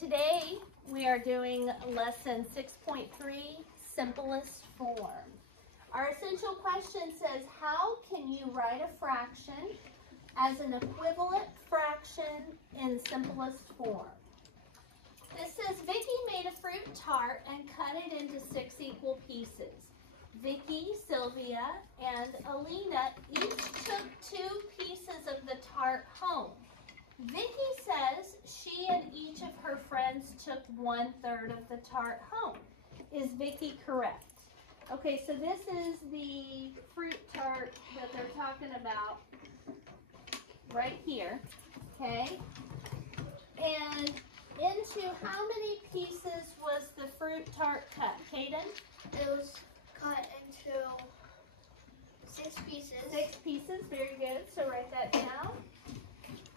Today we are doing lesson 6.3, simplest form. Our essential question says, how can you write a fraction as an equivalent fraction in simplest form? This says Vicki made a fruit tart and cut it into 6 equal pieces. Vicki, Sylvia, and Alina each took 2 pieces of the tart home. Vicki says she and each of her friends took 1/3 of the tart home. Is Vicki correct? Okay, so this is the fruit tart that they're talking about right here, okay? And into how many pieces was the fruit tart cut? Kaden? It was cut into 6 pieces. 6 pieces, very good. So write that down.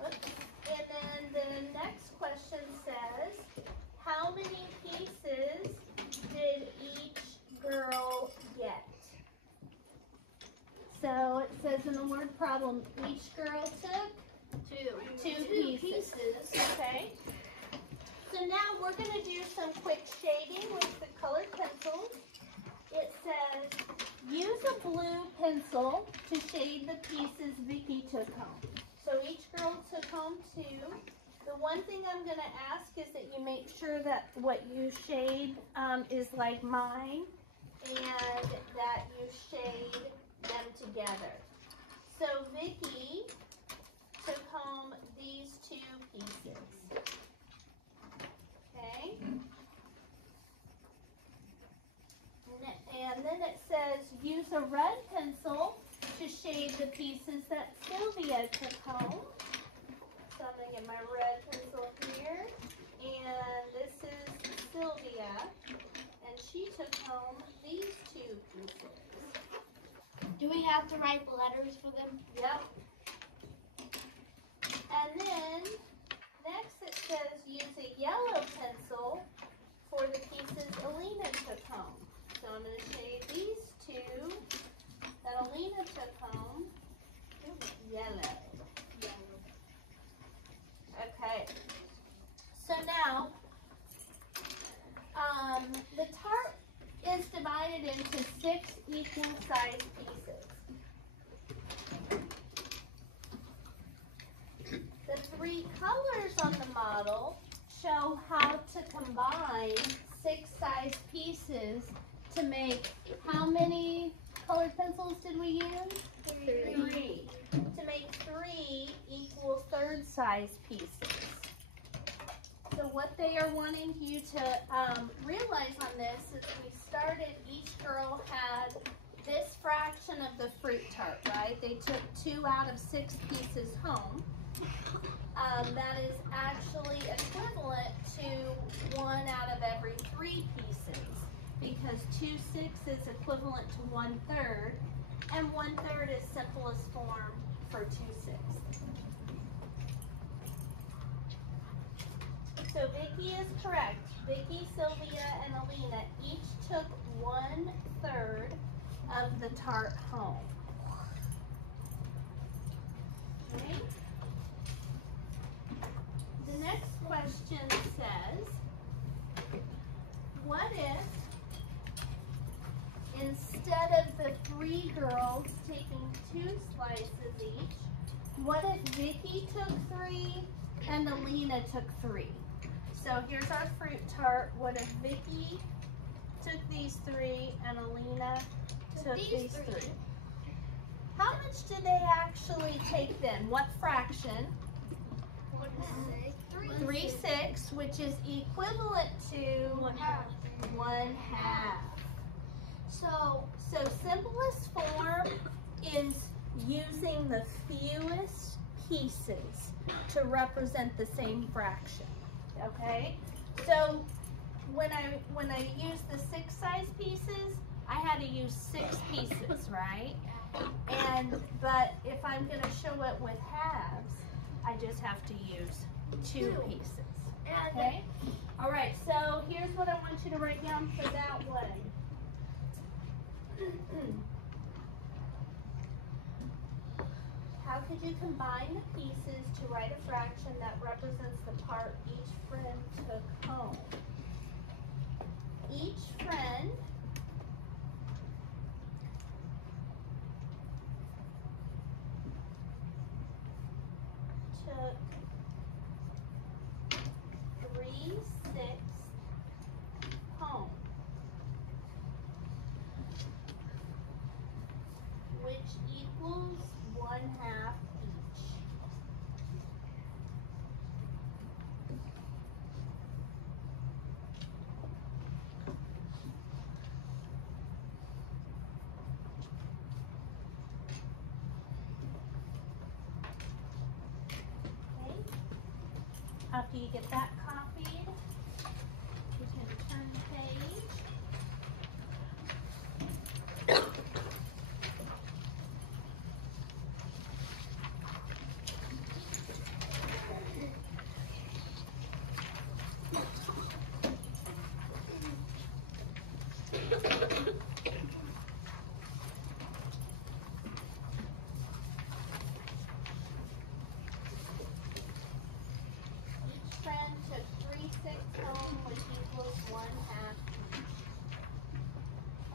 Oops. And then the next question says, how many pieces did each girl get? So it says in the word problem, each girl took 2 pieces. Okay. So now we're going to do some quick shading with the colored pencils. It says, use a blue pencil to shade the pieces Vicki took home. So each girl took home 2. The one thing I'm going to ask is that you make sure that what you shade is like mine and that you shade them together. So Vicki took home these 2 pieces. Okay? And then it says use a red pencil to shade the pieces that Sylvia took home. So I'm going to get my red pencil here. And this is Sylvia. And she took home these 2 pieces. Do we have to write the letters for them? Yep. And then next it says use a yellow pencil for the pieces Alina took home. So I'm going to shade these 2 that Alina took home yellow. Okay. So now the tart is divided into 6 equal sized pieces. The 3 colors on the model show how to combine 6 sized pieces to make how many colored pencils did we use? 3. To make 3 equal 1/3 size pieces. So what they are wanting you to realize on this is we started, each girl had this fraction of the fruit tart, right? They took 2 out of 6 pieces home. That is actually equivalent to 1 out of every 3 pieces, because 2 6 is equivalent to 1/3, and 1/3 is simplest form for 2 6. So Vicki is correct. Vicki, Sylvia, and Alina each took 1/3 of the tart home. Okay. The next question says, what if instead of the 3 girls taking 2 slices each, what if Vicki took 3 and Alina took 3? So here's our fruit tart. What if Vicki took these 3 and Alina took these 3? How much did they actually take then? What fraction? 3/6, which is equivalent to 1/2. So simplest form is using the fewest pieces to represent the same fraction. Okay? So when I use the 6 size pieces, I had to use 6 pieces, right? But if I'm going to show it with halves, I just have to use 2 pieces. Okay? All right, so here's what I want you to write down for that one. How could you combine the pieces to write a fraction that represents the part each friend took each friend took 3/6 home, which equals 1/2 each. Okay. After you get that copied, you can turn the page. Each friend took 3/6 home, which equals 1/2 each.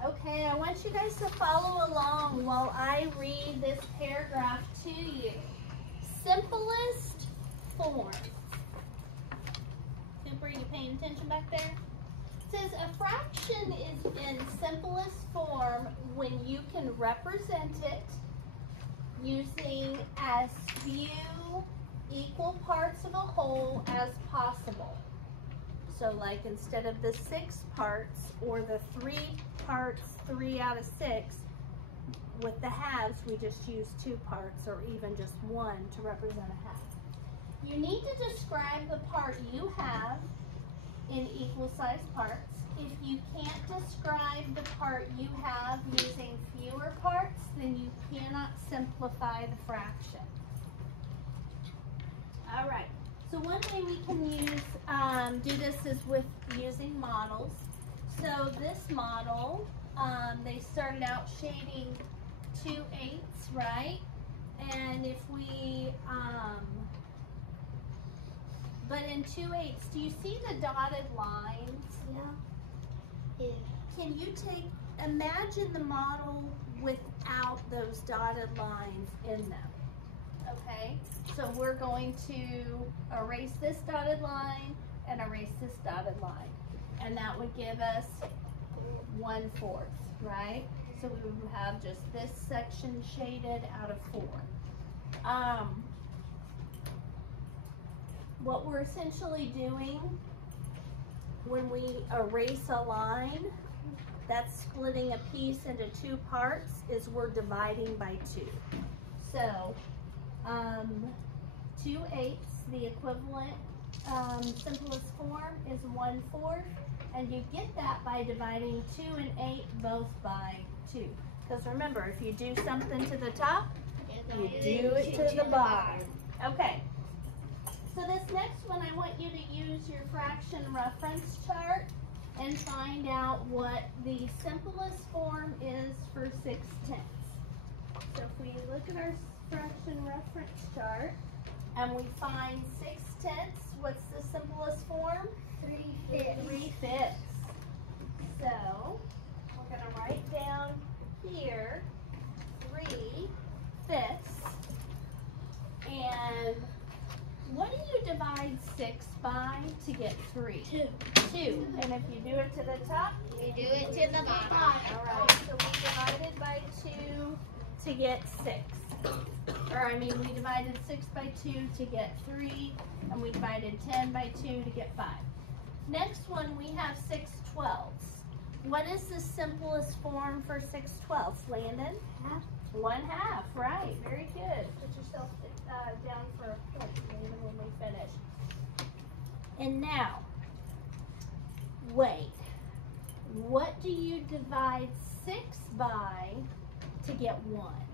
Okay, I want you guys to follow along while I read this paragraph to you. Simplest form. Cooper, are you paying attention back there? It says a fraction is in simplest form when you can represent it using as few equal parts of a whole as possible. So like instead of the 6 parts or the 3 parts, 3 out of 6, with the halves we just use 2 parts or even just 1 to represent a half. You need to describe the part you have in equal sized parts. If you can't describe the part you have using fewer parts, then you cannot simplify the fraction. All right, so one way we can use, do this is with using models. So this model, they started out shading 2/8, right? And if we, but in 2/8, do you see the dotted lines? Yeah. Can you imagine the model without those dotted lines in them? Okay, so we're going to erase this dotted line and erase this dotted line. And that would give us 1/4, right? So we would have just this section shaded out of 4. What we're essentially doing when we erase a line that's splitting a piece into 2 parts is we're dividing by 2. So 2/8, the equivalent simplest form is 1/4, and you get that by dividing 2 and 8 both by 2. Because remember, if you do something to the top, you do it to the bottom. Okay. So this next one, I want you to use your fraction reference chart and find out what the simplest form is for 6/10. So if we look at our fraction reference chart and we find 6/10, what's the simplest form? 3/5. 3/5. So we're going to write down here 3/5. And what do you divide 6 by to get 3? 2. 2. And if you do it to the top, You do it to the bottom. all right. So we divided by 2 to get 6. Or I mean, we divided 6 by 2 to get 3, and we divided 10 by 2 to get 5. Next one, we have 6/12. What is the simplest form for 6/12, Landon? Half. 1/2, right, very good. Put yourself down for a point, Landon, when we finish. And now, wait, what do you divide 6 by to get 1?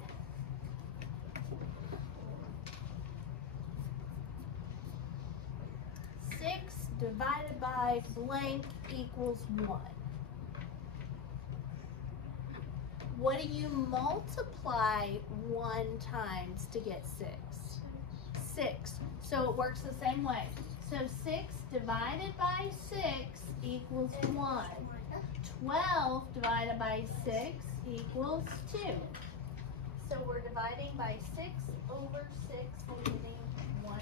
6 divided by blank equals 1. What do you multiply 1 times to get 6? 6. So it works the same way. So 6 divided by 6 equals 1. 12 divided by 6 equals 2. So we're dividing by 6 over 6 and getting 1/2.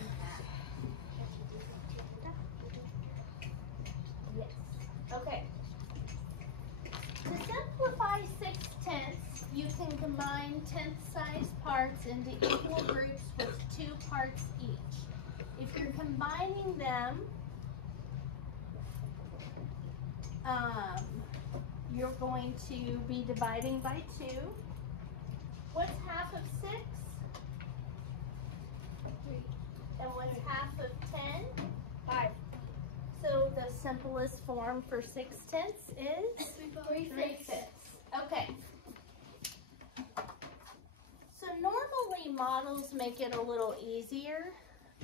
Yes. Okay. To simplify 6/10, you can combine 10th-sized parts into equal groups with 2 parts each. If you're combining them, you're going to be dividing by 2. What's half of 6? 3. And what's half of 10? 5. So the simplest form for 6/10 is 3/5. Okay. So normally models make it a little easier.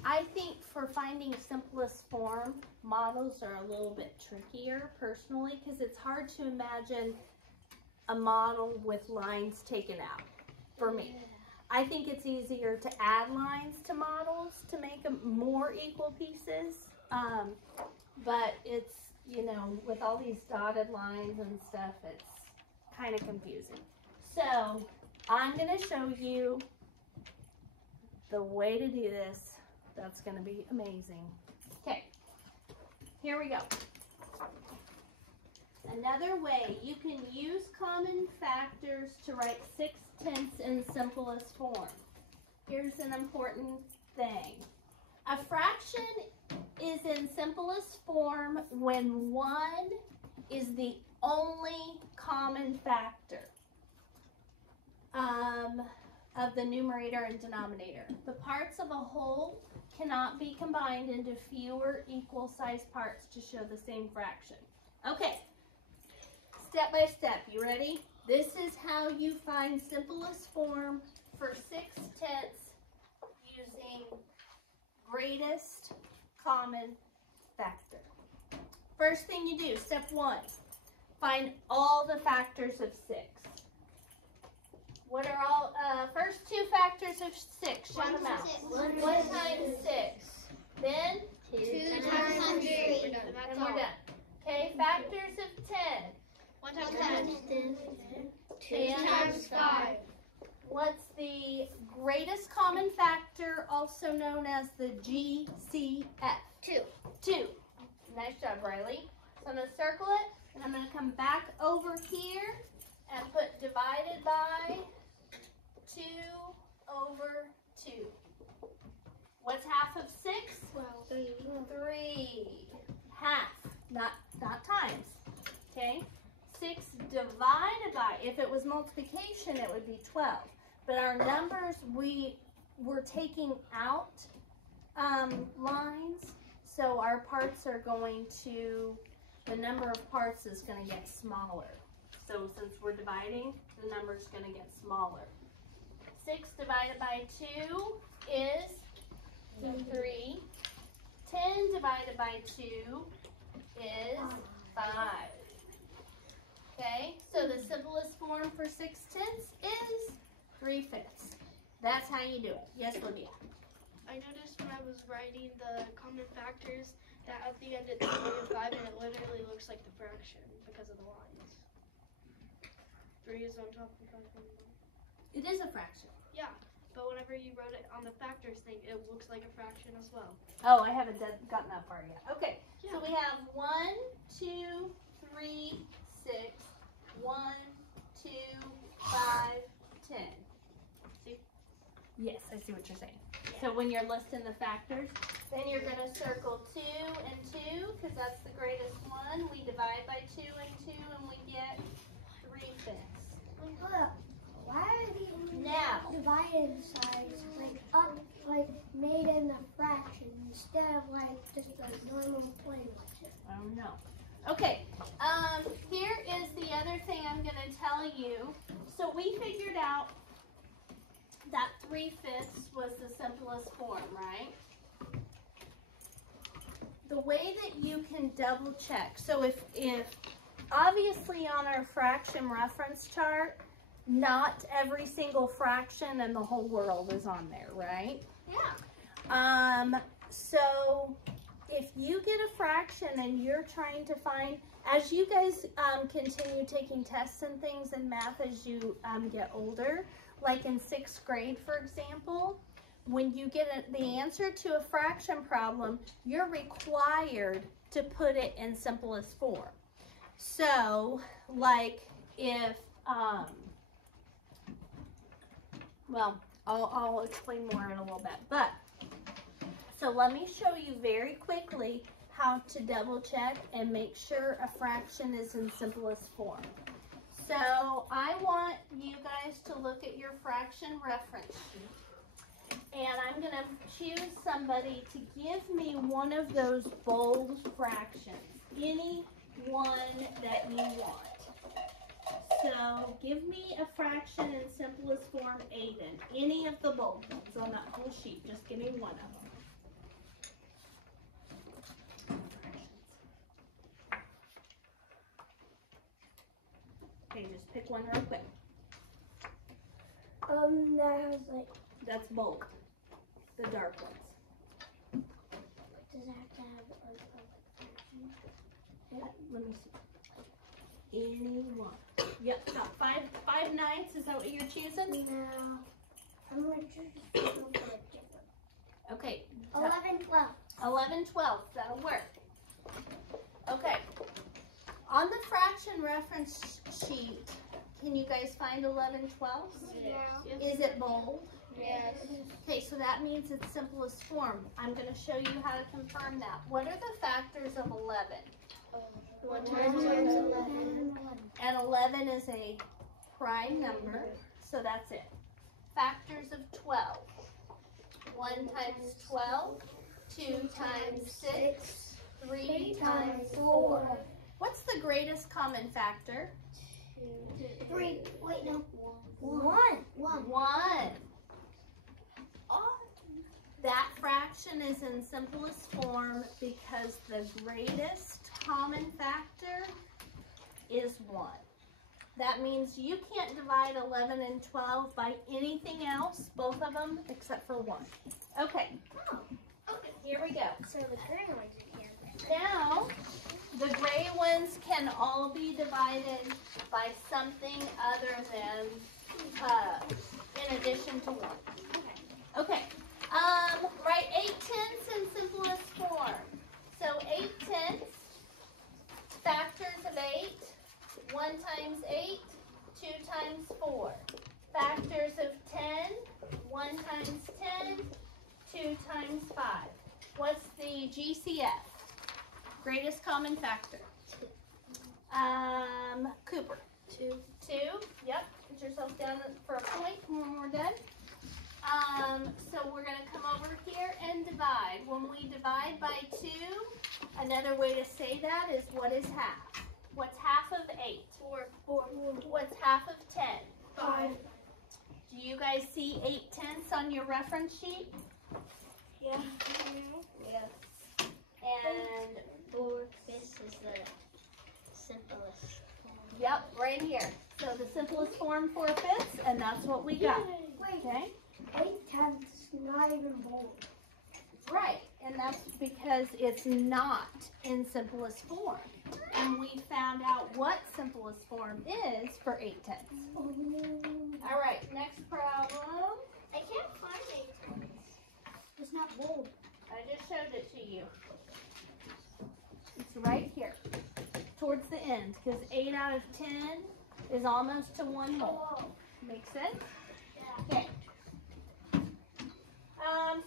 I think for finding simplest form, models are a little bit trickier personally because it's hard to imagine a model with lines taken out for me. I think it's easier to add lines to models to make them more equal pieces. But it's, you know, with all these dotted lines and stuff, it's kind of confusing. So I'm going to show you the way to do this. That's going to be amazing. Okay, here we go. Another way, you can use common factors to write 6/10 in simplest form. Here's an important thing. A fraction is in simplest form when 1 is the only common factor of the numerator and denominator. The parts of a whole cannot be combined into fewer equal-sized parts to show the same fraction. Okay, step by step, you ready? This is how you find simplest form for 6/10 using greatest common factor. First thing you do, step 1, find all the factors of 6. What are all, first 2 factors of 6? Shout them out. 1 times 6. Then 2 times 3. And we're done. Okay, factors of 10. 1 times 10. 2 times 5. What's the greatest common factor, also known as the GCF? 2. 2. Nice job, Riley. So I'm going to circle it, and I'm going to come back over here and put divided by 2 over 2. What's half of 6? 3. Half, not times. Okay? 6 divided by, if it was multiplication, it would be 12. But our numbers, we're taking out lines, so our parts are going to, the number of parts is going to get smaller. So since we're dividing, the number is going to get smaller. 6 divided by 2 is 3. 10 divided by 2 is 5. Okay, so the simplest form for 6/10 is 3/5. That's how you do it. Yes, Lydia? I noticed when I was writing the common factors that at the end it's -5 and it literally looks like the fraction because of the lines. 3 is on top of 5 on the bottom. It is a fraction. Yeah, but whenever you wrote it on the factors thing, it looks like a fraction as well. Oh, I haven't gotten that far yet. Okay, Yeah. so we have 1, 2, 3, 6, 1, 2, 5, 10. See? Yes, I see what you're saying. So when you're listing the factors, then you're going to circle 2 and 2 because that's the greatest one. We divide by 2 and 2 and we get 3/5. Hold up. Why are these Now, divided sides like made in a fraction instead of like just a normal plain lecture? oh no. Okay, here is the other thing I'm going to tell you. So we figured out that 3/5 was the simplest form, right? The way that you can double check, so if obviously on our fraction reference chart, not every single fraction in the whole world is on there, right? Yeah. So if you get a fraction and you're trying to find, as you guys continue taking tests and things in math as you get older, like in 6th grade, for example, when you get the answer to a fraction problem, you're required to put it in simplest form. So, like if, well, I'll explain more in a little bit, but, so let me show you very quickly how to double check and make sure a fraction is in simplest form. So I want you guys to look at your fraction reference sheet. And I'm going to choose somebody to give me one of those bold fractions. Any one that you want. So give me a fraction in simplest form, Aiden. Any of the bold ones on that whole sheet. Just give me one of them. Okay, just pick one real quick. That has like. That's bold. The dark ones. Does it have to have a fraction? Let me see. Any one. Yep, got 5/9. Is that what you're choosing? No. I'm gonna choose something different. Okay. 11/12. 11/12. That'll work. Okay. On the fraction reference sheet, can you guys find 11/12? Yeah. Is it bold? Yes. Okay, so that means it's simplest form. I'm going to show you how to confirm that. What are the factors of 11? 1 times 11. And 11 is a prime number, so that's it. Factors of 12. 1 times 12, 2 times 6, 3 times 4. What's the greatest common factor? 3. Wait, no. 1. 1. Oh. That fraction is in simplest form because the greatest common factor is 1. That means you can't divide 11 and 12 by anything else, both of them, except for 1. Okay. Okay, here we go. So the gray ones again. Now, the gray ones can all be divided by something other than, in addition to 1. Okay. Write 8/10 in simplest form. So 8/10, factors of 8, 1 times 8, 2 times 4. Factors of 10, 1 times 10, 2 times 5. What's the GCF? Greatest common factor. Cooper. 2. 2. Yep. Put yourself down for a point when we're done. So we're going to come over here and divide. When we divide by 2, another way to say that is what is half? What's half of 8? 4. What's half of 10? 5. Do you guys see 8/10 on your reference sheet? Yeah. Yes. And, 4/5 is the simplest. yep, right here. So the simplest form 4/5, and that's what we got. Wait, Okay? 8/10 is not even bold. Right, and that's because it's not in simplest form. And we found out what simplest form is for 8/10. All right, next problem. I can't find 8/10. It's not bold. I just showed it to you. It's right here, towards the end, because 8 out of 10 is almost to 1 whole. Make sense? Okay.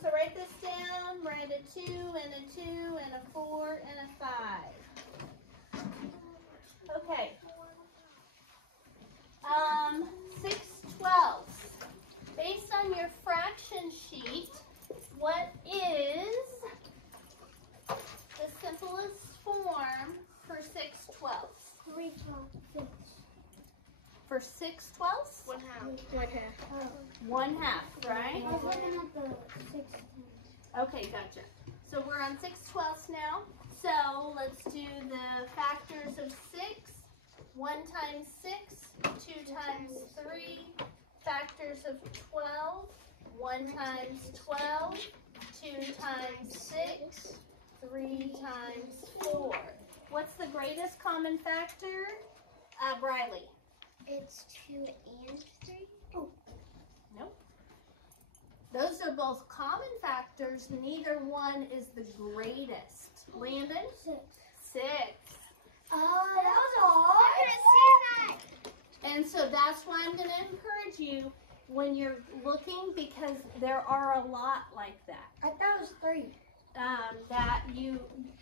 So write this down. Write a 2 and a 2 and a 4 and a 5. Okay. 6/12. Based on your fraction sheet, what is the simplest form for 6/12? 3/12. For 6/12? 1/2. 1/2, right? I was looking at the 6/10. Okay, gotcha. So we're on 6/12 now. So let's do the factors of 6. 1 times 6, 2 times 3. Factors of 12. 1 times 12, 2 times 6. 3 times 4. What's the greatest common factor? Briley. It's 2 and 3. Nope. Those are both common factors. Neither one is the greatest. Landon? 6. 6. Oh, that was hard. I couldn't see that. And so that's why I'm going to encourage you when you're looking, because there are a lot like that. I thought it was 3.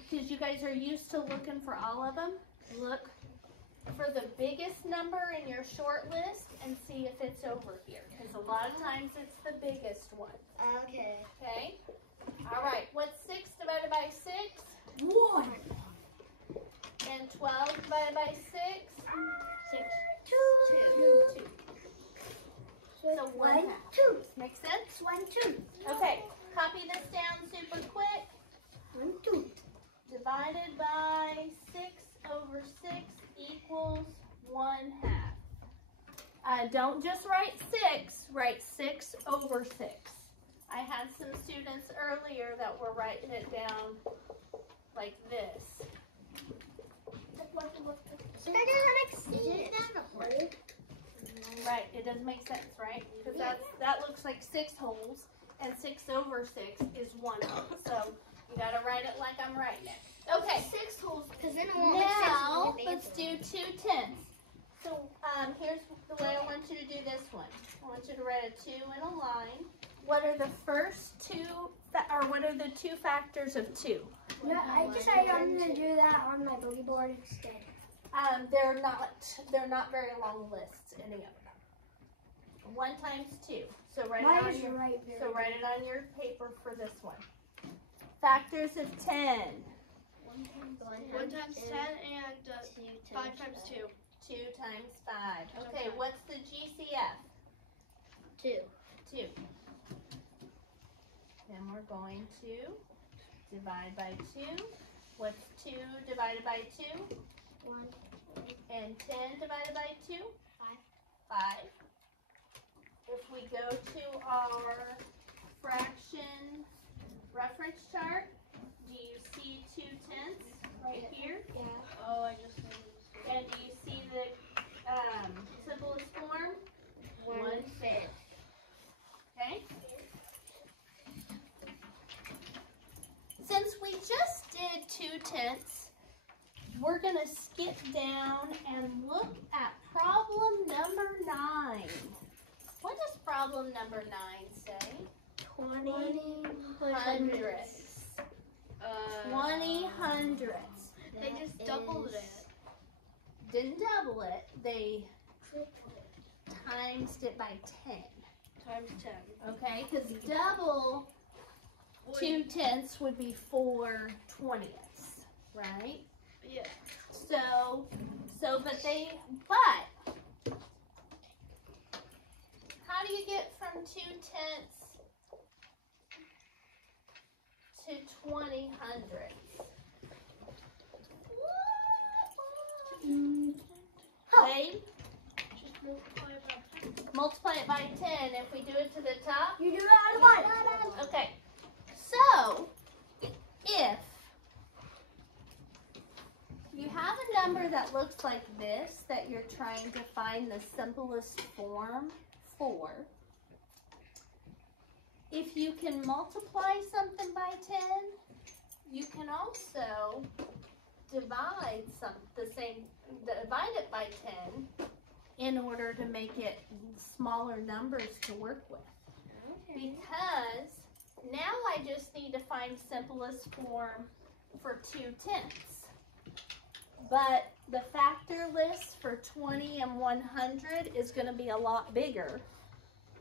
Because you guys are used to looking for all of them, look for the biggest number in your short list and see if it's over here. Because a lot of times it's the biggest one. Okay. Okay? All right. What's 6 divided by 6? 1. And 12 divided by 6? 6. 2. 2. So 1 half. 2. Make sense? 1, 2. Okay. Copy this down super quick. 1, 2. Divided by 6 over 6 equals 1 half. Don't just write 6, write 6 over 6. I had some students earlier that were writing it down like this. So that doesn't make sense. Right, it doesn't make sense, right? Because that looks like 6 holes, and 6 over 6 is 1 hole. So you gotta write it like I'm writing it. Okay. 6 holes, because then it won't make sense. Now let's do 2 tenths. So here's the way I want you to do this one. I want you to write a 2 in a line. What are the first 2, or what are the 2 factors of 2? No, I decided I'm going to do that on my boogie board instead. They're not very long lists, any of them. 1 times 2. So write it on your paper for this one. Factors of 10. 1 times 10 and 5 times 2. 2 times 5. Okay, what's the GCF? 2. 2. Then we're going to divide by 2. What's 2 divided by 2? 1. And 10 divided by 2? 5. 5. If we go to our fraction reference chart, do you see 2 tenths right here? Yeah. Oh, I just noticed. And do you see the simplest form? 1/5. Okay? Since we just did 2 tenths, we're going to skip down and look at problem number 9. What does problem number 9 say? 20 hundredths. 20 hundredths. They just doubled it. Didn't double it. They timesed it by 10. Times 10. Okay? Because double 2 tenths would be 4 20ths. Right? Yeah. But how do you get from 2 tenths to 20 hundredths? Wade? Just multiply it by 10. Multiply it by 10. If we do it to the top, You do it on 1. okay. So, if you have a number that looks like this that you're trying to find the simplest form for, if you can multiply something by 10, you can also divide it by 10 in order to make it smaller numbers to work with. Because now I just need to find simplest form for 2 tenths. But the factor list for 20 and 100 is going to be a lot bigger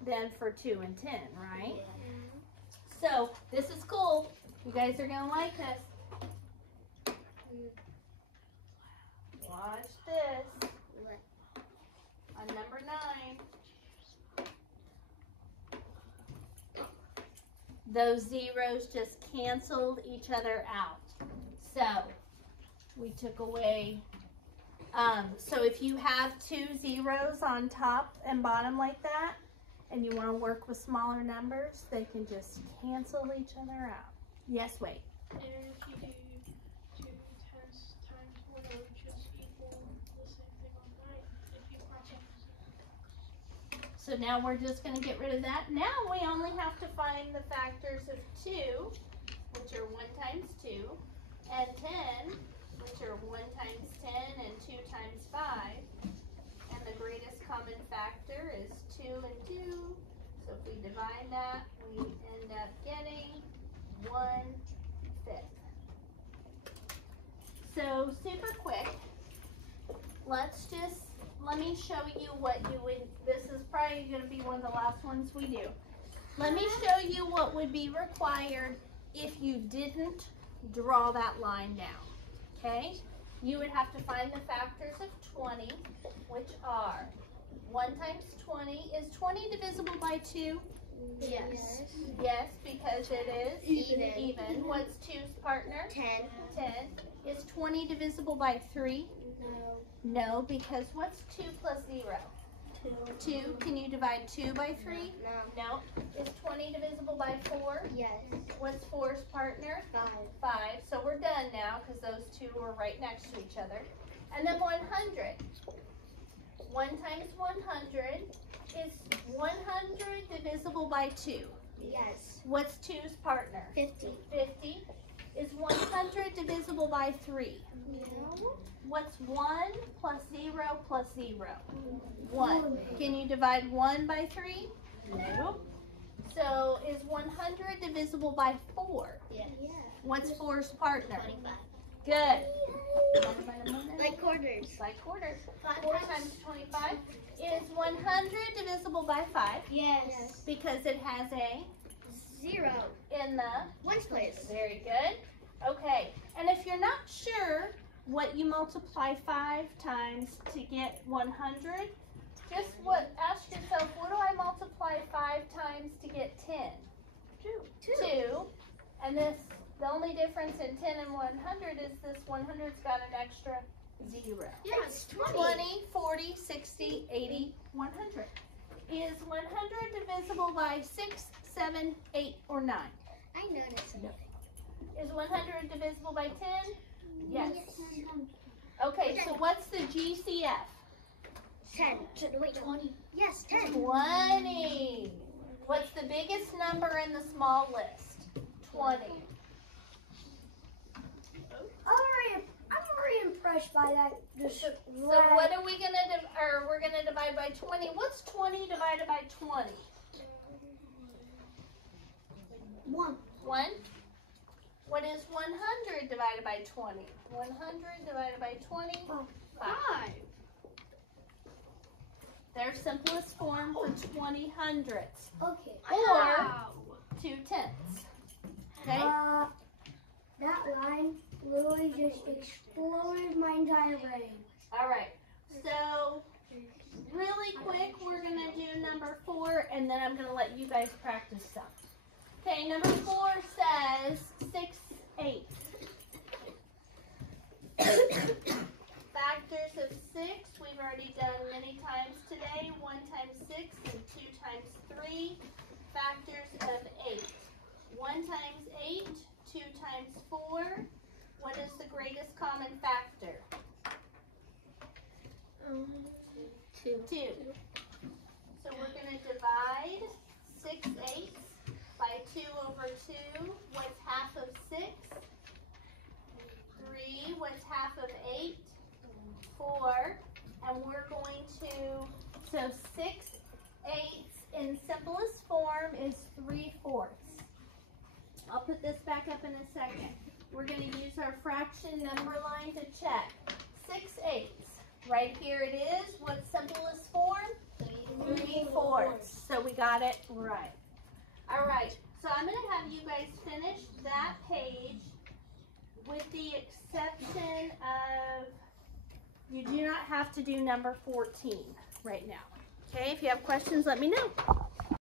than for 2 and 10, right? Yeah. So this is cool. You guys are going to like this. Watch this. On number 9. Those zeros just canceled each other out. So we took away, so if you have 2 zeros on top and bottom like that, and you want to work with smaller numbers, they can just cancel each other out. Yes, wait. And if you do 2 times 1, it would just equal the same thing on 9 if you cross out. So now we're just going to get rid of that. Now we only have to find the factors of 2, which are 1 times 2, and 10, which are 1 times 10 and 2 times 5. And the greatest common factor is 2 and 2. So if we divide that, we end up getting 1/5. So super quick, let me show you what you would, this is probably going to be one of the last ones we do. Let me show you what would be required if you didn't draw that line down, okay? You would have to find the factors of 20, which are 1 times 20. Is 20 divisible by 2? Yes. Yes, because it is even. What's 2's partner? 10. 10. Is 20 divisible by 3? No. No, because what's 2 plus 0? 2. Can you divide 2 by 3? No. No. Is 20 divisible by 4? Yes. What's 4's partner? 5. 5. So we're done now because those two are right next to each other. And then 100. 1 times 100 is 100 divisible by 2. Yes. What's 2's partner? 50. 50. Is 100 divisible by 3? No. What's 1 plus 0 plus 0? 1. Can you divide 1 by 3? No. So is 100 divisible by 4? Yes. What's 4's partner? 25. Good. Like quarters. Like quarters. 5 4 times 25 is 100 divisible by 5 Yes. because it has a 0. in the Ones place. Very good. Okay. And if you're not sure what you multiply 5 times to get 100, just ask yourself, what do I multiply 5 times to get 10? 2. And the only difference in 10 and 100 is this 100's got an extra 0. Yeah, it's 20. 20, 40, 60, 80, 100. Is 100 divisible by 6, 7, 8, or 9? I noticed something. Is 100 divisible by 10? Yes. Okay, so what's the GCF? 10. Wait, 20. Yes, 10. 20. What's the biggest number in the small list? 20. I'm very impressed by that. So what are we gonna we're gonna divide by 20. What's 20 divided by 20? 1. 1. What is 100 divided by 20? 100 divided by 20? 5. Their simplest form for 20 hundredths. Okay. Or 2 tenths. Okay? That line literally just exploded my entire brain. All right. So, really quick, we're going to do number 4, and then I'm going to let you guys practice some. Okay, number 4 says 6/8. Factors of 6, we've already done many times today. 1 times 6 and 2 times 3. Factors of 8. 1 times 8, 2 times 4. What is the greatest common factor? 2. So we're going to divide 6/8 by 2 over 2. What's half of 6? 3. What's half of 8? 4. And we're going to, so 6/8 in simplest form is 3/4. I'll put this back up in a second. We're going to use our fraction number line to check. 6/8. Right here it is. What's simplest form? 3/4. So we got it right. All right. So I'm going to have you guys finish that page with the exception of you do not have to do number 14 right now. Okay? If you have questions, let me know.